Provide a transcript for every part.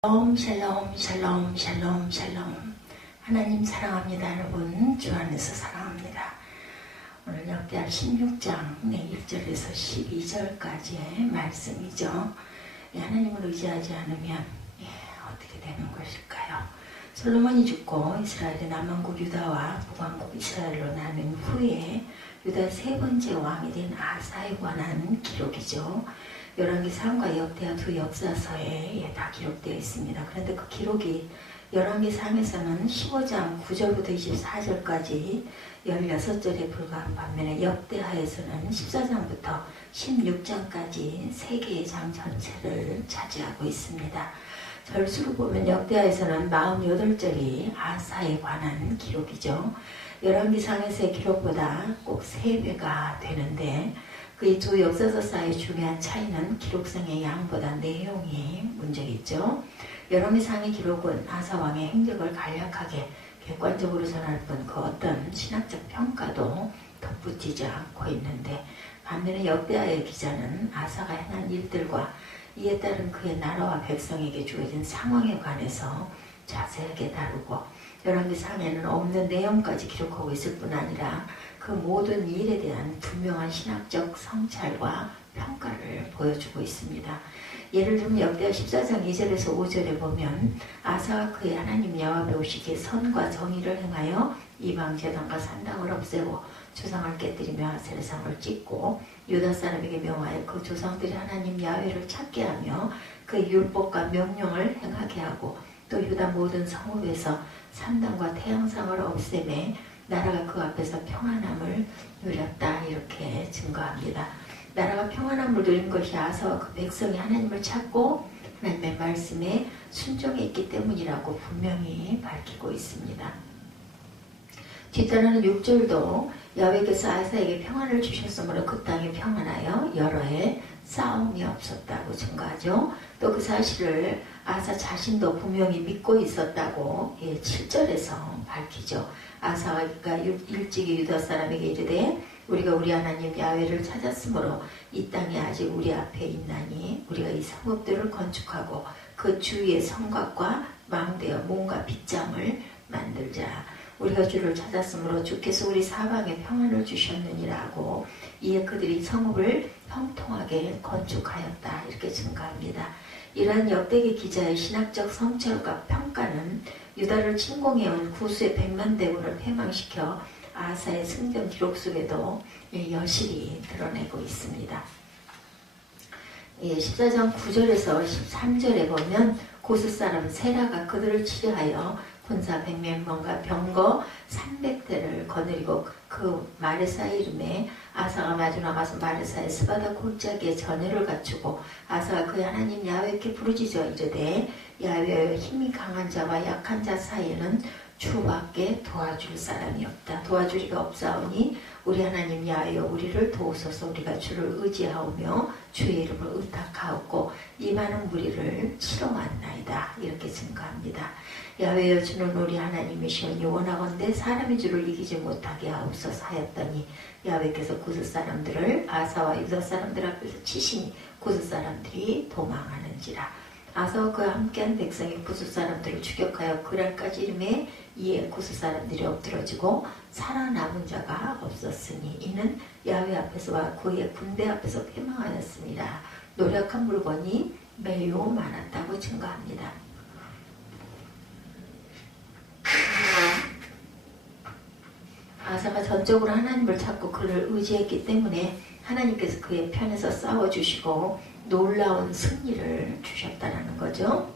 샬롬 샬롬 샬롬 샬롬. 하나님 사랑합니다. 여러분 주 안에서 사랑합니다. 오늘 역대하 16장 1절에서 12절까지의 말씀이죠. 하나님을 의지하지 않으면 어떻게 되는 것일까요? 솔로몬이 죽고 이스라엘의 남왕국 유다와 북왕국 이스라엘로 나눈 후에 유다의 세 번째 왕이 된 아사에 관한 기록이죠. 열왕기상과 역대하 두 역사서에 다 기록되어 있습니다. 그런데 그 기록이 열왕기상에서는 15장 9절부터 24절까지 16절에 불과한 반면에 역대하에서는 14장부터 16장까지 3개의 장 전체를 차지하고 있습니다. 절수로 보면 역대하에서는 48절이 아사에 관한 기록이죠. 열왕기상에서의 기록보다 꼭 3배가 되는데 그 두 역사서 사이의 중요한 차이는 기록상의 양보다 내용이 문제겠죠. 열왕기상의 기록은 아사왕의 행적을 간략하게 객관적으로 전할 뿐 그 어떤 신학적 평가도 덧붙이지 않고 있는데, 반면에 역대하의 기자는 아사가 행한 일들과 이에 따른 그의 나라와 백성에게 주어진 상황에 관해서 자세하게 다루고, 열왕기상에는 없는 내용까지 기록하고 있을 뿐 아니라 그 모든 일에 대한 분명한 신학적 성찰과 평가를 보여주고 있습니다. 예를 들면 역대하 14장 2절에서 5절에 보면 아사가 그의 하나님 여호와의 오시기에 선과 정의를 행하여 이방 제단과 산당을 없애고 조상을 깨뜨리며 아세라상을 찢고 유다 사람에게 명하여 그 조상들이 하나님 야훼를 찾게 하며 그의 율법과 명령을 행하게 하고, 또 유다 모든 성읍에서 산당과 태양상을 없애매 나라가 그 앞에서 평안함을 누렸다, 이렇게 증거합니다. 나라가 평안함을 누린 것이 아사와 그 백성이 하나님을 찾고 하나님의 말씀에 순종했기 때문이라고 분명히 밝히고 있습니다. 뒤따르는 6절도 야훼께서 아사에게 평안을 주셨으므로 그 땅이 평안하여 여러 해 싸움이 없었다고 증거하죠. 또 그 사실을 아사 자신도 분명히 믿고 있었다고 7절에서 밝히죠. 아사가 일찍이 유다 사람에게 이르되 우리가 우리 하나님 야훼를 찾았으므로 이 땅이 아직 우리 앞에 있나니 우리가 이 성읍들을 건축하고 그 주위의 성곽과 망대와 몸과 빗장을 만들자. 우리가 주를 찾았으므로 주께서 우리 사방에 평안을 주셨느니라고, 이에 그들이 성읍을 형통하게 건축하였다, 이렇게 증거합니다. 이러한 역대기 기자의 신학적 성찰과 평가는 유다를 침공해온 구수의 100만 대군을 패망시켜 아사의 승전 기록 속에도 여실히 드러내고 있습니다. 14장 9절에서 13절에 보면 고스 사람 세라가 그들을 치려하여 군사 100명과 병거 300대를 거느리고 그 마레사 이름에 아사가 마주 나가서 마레사의 스바다 골짜기에 전열을 갖추고 아사가 그의 하나님 야훼께 부르짖어 이르되 야훼여 힘이 강한 자와 약한 자 사이에는 주밖에 도와줄 사람이 없다. 도와줄 이가 없사오니 우리 하나님 야훼여 우리를 도우소서. 우리가 주를 의지하오며 주의 이름을 의탁하옵고 이 많은 무리를 치러 왔나이다, 이렇게 증거합니다. 야훼여 주는 우리 하나님이시오니 원하건대 사람이 주를 이기지 못하게 하옵소서 하였더니 야훼께서 구스 사람들을 아사와 유다 사람들 앞에서 치시니 구스 사람들이 도망하는지라. 아사와 그와 함께한 백성이 구스 사람들을 추격하여 그랄까지 이름에 이에 구스 사람들이 엎드러지고 살아남은 자가 없었으니 이는 야훼 앞에서와 그의 군대 앞에서 패망하였습니다. 노력한 물건이 매우 많았다고 증거합니다. 아사가 전적으로 하나님을 찾고 그를 의지했기 때문에 하나님께서 그의 편에서 싸워주시고 놀라운 승리를 주셨다는 거죠.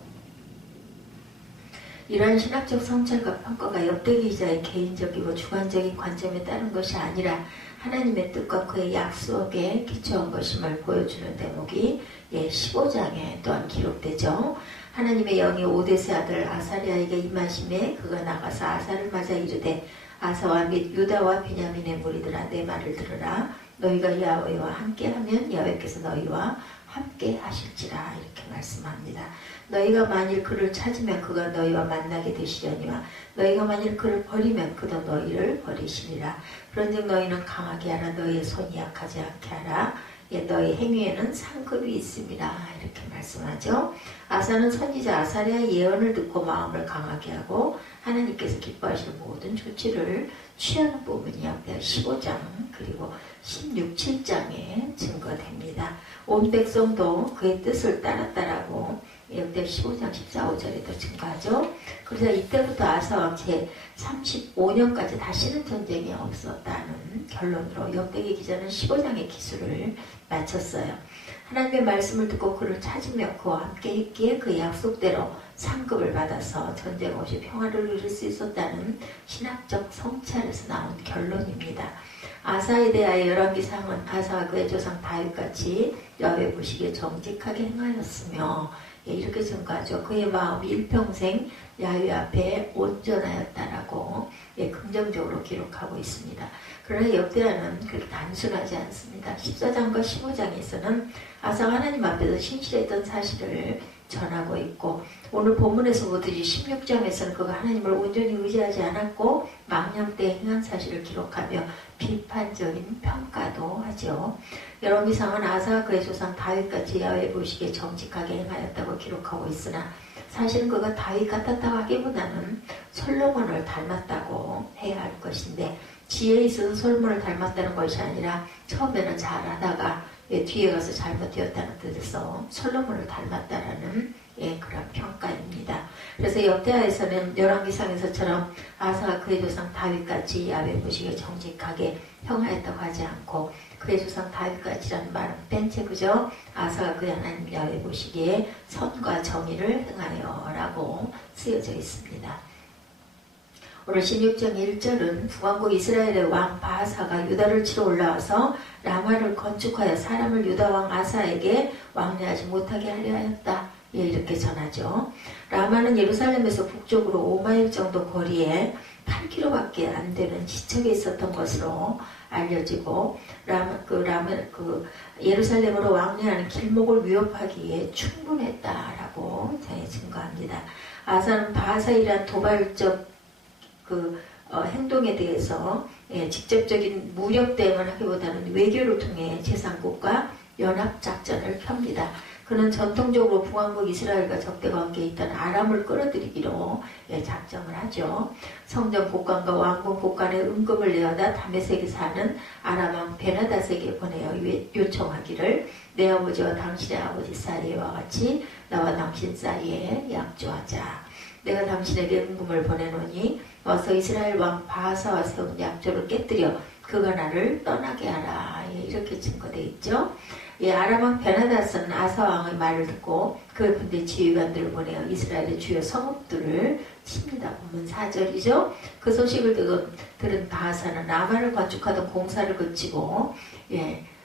이러한 신학적 성찰과 평가가 역대기 기자의 개인적이고 주관적인 관점에 따른 것이 아니라 하나님의 뜻과 그의 약속에 기초한 것임을 보여주는 대목이 15장에 또한 기록되죠. 하나님의 영이 오데스의 아들 아사랴에게 임하심에 그가 나가서 아사를 맞아 이르되 아사와 및 유다와 베냐민의 무리들아 내 말을 들으라. 너희가 야훼와 함께하면 야훼께서 너희와 함께 하실지라, 이렇게 말씀합니다. 너희가 만일 그를 찾으면 그가 너희와 만나게 되시려니와 너희가 만일 그를 버리면 그도 너희를 버리시리라. 그런즉 너희는 강하게 하라. 너희의 손이 약하지 않게 하라. 너희 행위에는 상급이 있습니다. 이렇게 말씀하죠. 아사는 선지자 아사랴의 예언을 듣고 마음을 강하게 하고 하나님께서 기뻐하시는 모든 조치를 취하는 부분이 역대 15장 그리고 16, 7장에 증거됩니다. 온 백성도 그의 뜻을 따랐다라고 역대 15장 14, 5절에도 증거하죠. 그래서 이때부터 아사왕 제 35년까지 다시는 전쟁이 없었다는 결론으로 역대기 기자는 15장의 기술을 마쳤어요. 하나님의 말씀을 듣고 그를 찾으며 그와 함께 했기에 그 약속대로 상급을 받아서 전쟁 없이 평화를 누릴 수 있었다는 신학적 성찰에서 나온 결론입니다. 아사에 대하여 열왕기상은 아사와 그의 조상 다윗같이 여호와 보시기에 정직하게 행하였으며 이렇게 증거하죠. 그의 마음이 일평생 야훼 앞에 온전하였다라고 긍정적으로 기록하고 있습니다. 그러나 역대하는 그렇게 단순하지 않습니다. 14장과 15장에서는 아사가 하나님 앞에서 신실했던 사실을 전하고 있고 오늘 본문에서 보듯이 16장에서는 그가 하나님을 온전히 의지하지 않았고 망령 때 행한 사실을 기록하며 비판적인 평가도 하죠. 열왕기상은 아사가 그의 조상 다윗같이 야훼 보시기에 정직하게 행하였다고 기록하고 있으나 사실은 그가 다윗 같았다고 하기보다는 솔로몬을 닮았다고 해야 할 것인데 지혜에 있어서 솔로몬을 닮았다는 것이 아니라 처음에는 잘하다가 뒤에 가서 잘못되었다는 뜻에서 솔로몬을 닮았다라는 그런 평가입니다. 그래서 역대하에서는 열왕기상에서처럼 아사가 그의 조상 다윗같이 야훼 보시기에 정직하게 행하였다고 하지 않고 그의 조상 다윗같이라는 말은 뺀채 그죠? 아사가 그의 하나님 야훼 보시기에 선과 정의를 행하여 라고 쓰여져 있습니다. 오늘 16장 1절은 북왕국 이스라엘의 왕 바하사가 유다를 치러 올라와서 라마를 건축하여 사람을 유다왕 아사에게 왕래하지 못하게 하려 하였다. 이렇게 전하죠. 라마는 예루살렘에서 북쪽으로 5마일 정도 거리에 8km밖에 안 되는 지척에 있었던 것으로 알려지고 예루살렘으로 왕래하는 길목을 위협하기에 충분했다라고 증거합니다. 아사는 바하사이란 도발적 행동에 대해서 직접적인 무력 대응을 하기보다는 외교를 통해 제3국과 연합작전을 펴니다. 그는 전통적으로 북왕국 이스라엘과 적대 관계에 있던 아람을 끌어들이기로 작정을 하죠. 성전 복관과 왕궁 복관에 은금을 내어다 다메섹에 사는 아람왕 베나닷에게 보내어 요청하기를 내 아버지와 당신의 아버지 사이와 같이 나와 당신 사이에 약조하자. 내가 당신에게 은금을 보내노니 와서 이스라엘 왕 바하사와 세운 약조를 깨뜨려 그가 나를 떠나게 하라. 이렇게 증거되어 있죠. 아람왕 베나닷은 아사왕의 말을 듣고 그의 군대 지휘관들을 보내어 이스라엘의 주요 성읍들을 칩니다. 본문 4절이죠. 그 소식을 들은 바하사는 라마를 건축하던 공사를 그치고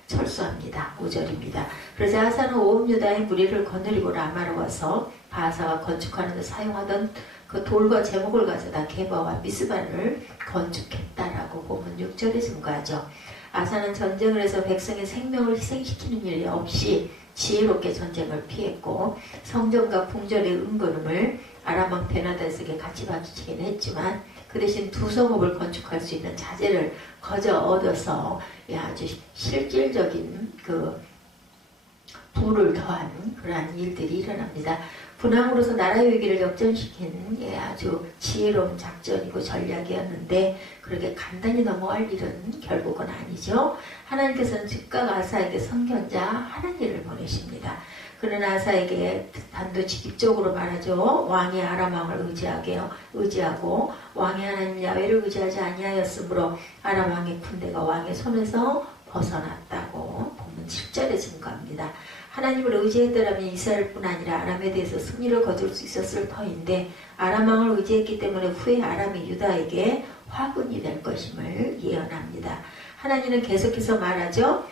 철수합니다. 5절입니다. 그러자 아사는 온 유다의 무리를 거느리고 라마로 와서 바하사가 건축하는 데 사용하던 그 돌과 제목을 가져다 게바와 미스바를 건축했다라고 보면 6절에 증거하죠. 아사는 전쟁을 해서 백성의 생명을 희생시키는 일이 없이 지혜롭게 전쟁을 피했고 성전과 궁전의 은금을 아람왕 베나닷에게 같이 바치긴 했지만 그 대신 두 성읍을 건축할 수 있는 자재를 거저 얻어서 아주 실질적인 부를 더한 그러한 일들이 일어납니다. 분함으로서 나라의 위기를 역전시킨 아주 지혜로운 작전이고 전략이었는데 그렇게 간단히 넘어갈 일은 결국은 아니죠. 하나님께서는 즉각 아사에게 선견자 하나님을 보내십니다. 그는 아사에게 단도직입적으로 말하죠. 왕이 아람 왕을 의지하고 왕이 하나님 야훼를 의지하지 아니하였으므로 아람 왕의 군대가 왕의 손에서 벗어났다고 본문 7절에 증거합니다. 하나님을 의지했더라면 이스라엘뿐 아니라 아람에 대해서 승리를 거둘 수 있었을 터인데 아람 왕을 의지했기 때문에 후에 아람이 유다에게 화군이 될 것임을 예언합니다. 하나님은 계속해서 말하죠.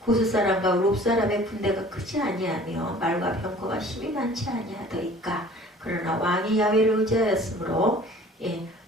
구스 사람과 룹 사람의 군대가 크지 아니하며 말과 병거가 힘이 많지 아니하더이까. 그러나 왕이 야훼를 의지하였으므로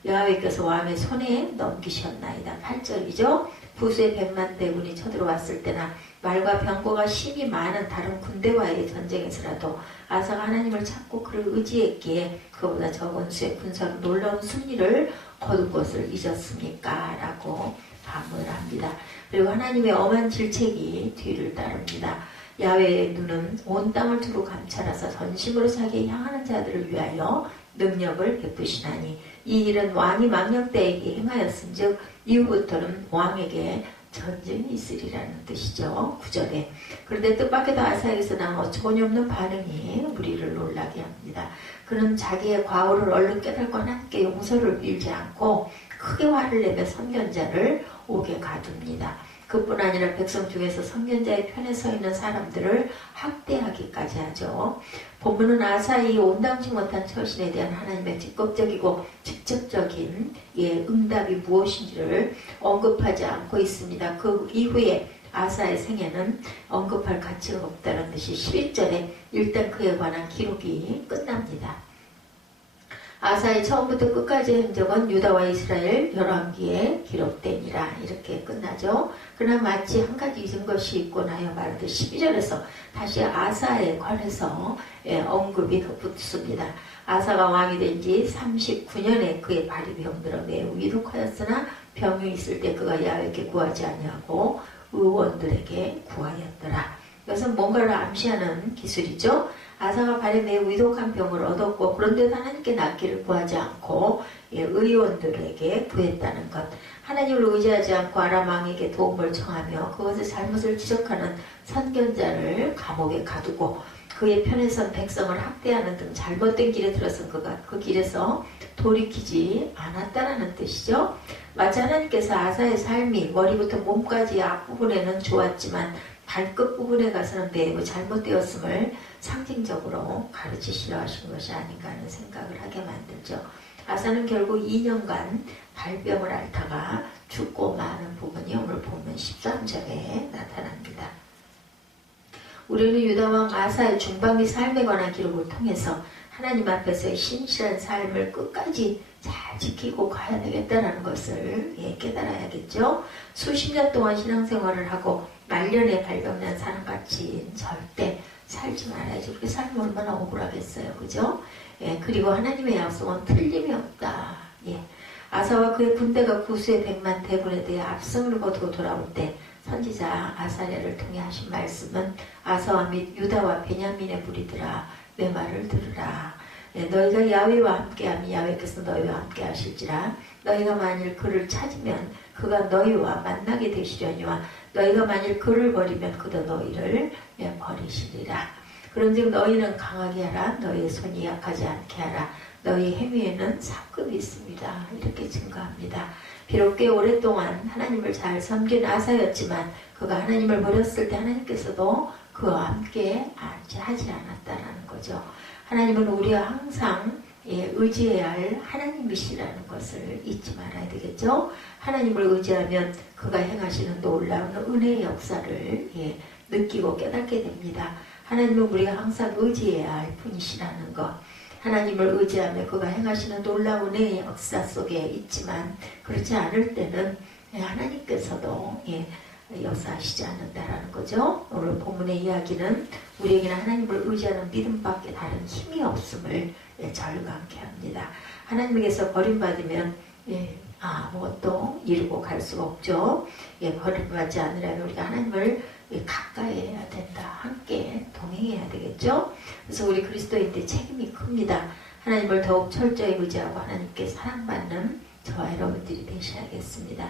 여호와께서 왕의 손에 넘기셨나이다. 8절이죠. 부수의 100만 대군이 쳐들어왔을 때나 말과 병거가 힘이 많은 다른 군대와의 전쟁에서라도 아사가 하나님을 찾고 그를 의지했기에 그보다 적은 수의 군사로 놀라운 승리를 거둔 것을 잊었습니까? 라고 반문을 합니다. 그리고 하나님의 엄한 질책이 뒤를 따릅니다. 야훼의 눈은 온 땅을 두루 감찰하사 전심으로 자기의 향하는 자들을 위하여 능력을 베푸시나니 이 일은 왕이 망령 때에게 행하였은즉 이후부터는 왕에게 전쟁이 있으리라는 뜻이죠. 9절에. 그런데 뜻밖에도 아사에게서 난 어처구니 없는 반응이 우리를 놀라게 합니다. 그는 자기의 과오를 얼른 깨닫고 하나님께 용서를 빌지 않고 크게 화를 내며 선견자를 옥에 가둡니다. 그뿐 아니라 백성 중에서 선견자의 편에 서 있는 사람들을 학대하기까지 하죠. 본문은 아사의 온당치 못한 처신에 대한 하나님의 직접적이고 직접적인 응답이 무엇인지를 언급하지 않고 있습니다. 그 이후에 아사의 생애는 언급할 가치가 없다는 듯이 11절에 일단 그에 관한 기록이 끝납니다. 아사의 처음부터 끝까지의 흔적은 유다와 이스라엘 열왕기에 기록되니라 이렇게 끝나죠. 그러나 마치 한 가지 잊은 것이 있고 하여 말하듯 12절에서 다시 아사에 관해서 언급이 덧붙습니다. 아사가 왕이 된 지 39년에 그의 발이 병들어 매우 위독하였으나 병이 있을 때 그가 야훼께 구하지 아니하고 의원들에게 구하였더라. 이것은 뭔가를 암시하는 기술이죠. 아사가 발에 매우 위독한 병을 얻었고 그런데도 하나님께 낫기를 구하지 않고 의원들에게 구했다는 것. 하나님을 의지하지 않고 아람 왕에게 도움을 청하며 그것의 잘못을 지적하는 선견자를 감옥에 가두고 그의 편에 선 백성을 학대하는 등 잘못된 길에 들어선 그가 그 길에서 돌이키지 않았다라는 뜻이죠. 마치 하나님께서 아사의 삶이 머리부터 몸까지 앞부분에는 좋았지만 발끝 부분에 가서는 매우 잘못되었음을 상징적으로 가르치시려 하신 것이 아닌가 하는 생각을 하게 만들죠. 아사는 결국 2년간 발병을 앓다가 죽고 마는 부분이 오늘 보면 13절에 나타납니다. 우리는 유다왕 아사의 중반기 삶에 관한 기록을 통해서 하나님 앞에서의 신실한 삶을 끝까지 잘 지키고 가야 되겠다는 것을 깨달아야겠죠. 수십 년 동안 신앙생활을 하고 말년에 발병난 사람같이 절대 살지 말아야지. 그렇게 살면 얼마나 억울하겠어요. 그죠? 그리고 하나님의 약속은 틀림이 없다. 아사와 그의 군대가 구수의 100만 대군에 대해 압승을 거두고 돌아올 때 선지자 아사랴를 통해 하신 말씀은 아사와 및 유다와 베냐민의 무리들아 내 말을 들으라. 너희가 야훼와 함께하면 야훼께서 너희와 함께 하실지라. 너희가 만일 그를 찾으면 그가 너희와 만나게 되시려니와 너희가 만일 그를 버리면 그도 너희를 버리시리라. 그런즉 너희는 강하게 하라. 너희의 손이 약하지 않게 하라. 너희 행위에는 삭급이 있습니다. 이렇게 증거합니다. 비록 꽤 오랫동안 하나님을 잘 섬긴 아사였지만 그가 하나님을 버렸을 때 하나님께서도 그와 함께 하지 않았다는 거죠. 하나님은 우리가 항상 의지해야 할 하나님이시라는 것을 잊지 말아야 되겠죠. 하나님을 의지하면 그가 행하시는 놀라운 은혜의 역사를 느끼고 깨닫게 됩니다. 하나님은 우리가 항상 의지해야 할 분이시라는 것. 하나님을 의지하며 그가 행하시는 놀라운 은혜의 역사 속에 있지만 그렇지 않을 때는 하나님께서도 역사하시지 않는다라는 거죠. 오늘 본문의 이야기는 우리에게는 하나님을 의지하는 믿음밖에 다른 힘이 없음을 절감케 합니다. 하나님에게서 버림받으면 아무것도 이루고 갈 수가 없죠. 버림받지 않으려면 우리가 하나님을 가까이 해야 된다. 함께 동행해야 되겠죠. 그래서 우리 그리스도인들 책임이 큽니다. 하나님을 더욱 철저히 의지하고 하나님께 사랑받는 저와 여러분들이 되셔야겠습니다.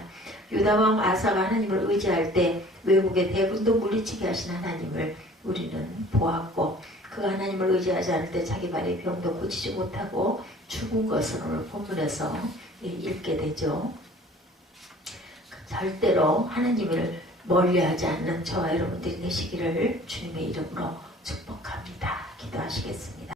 유다왕 아사가 하나님을 의지할 때 외국의 대군도 물리치게 하신 하나님을 우리는 보았고 그가 하나님을 의지하지 않을 때 자기 발의 병도 고치지 못하고 죽은 것을 오늘 본문에서 읽게 되죠. 절대로 하나님을 멀리하지 않는 저와 여러분들이 되시기를 주님의 이름으로 축복합니다. 기도하시겠습니다.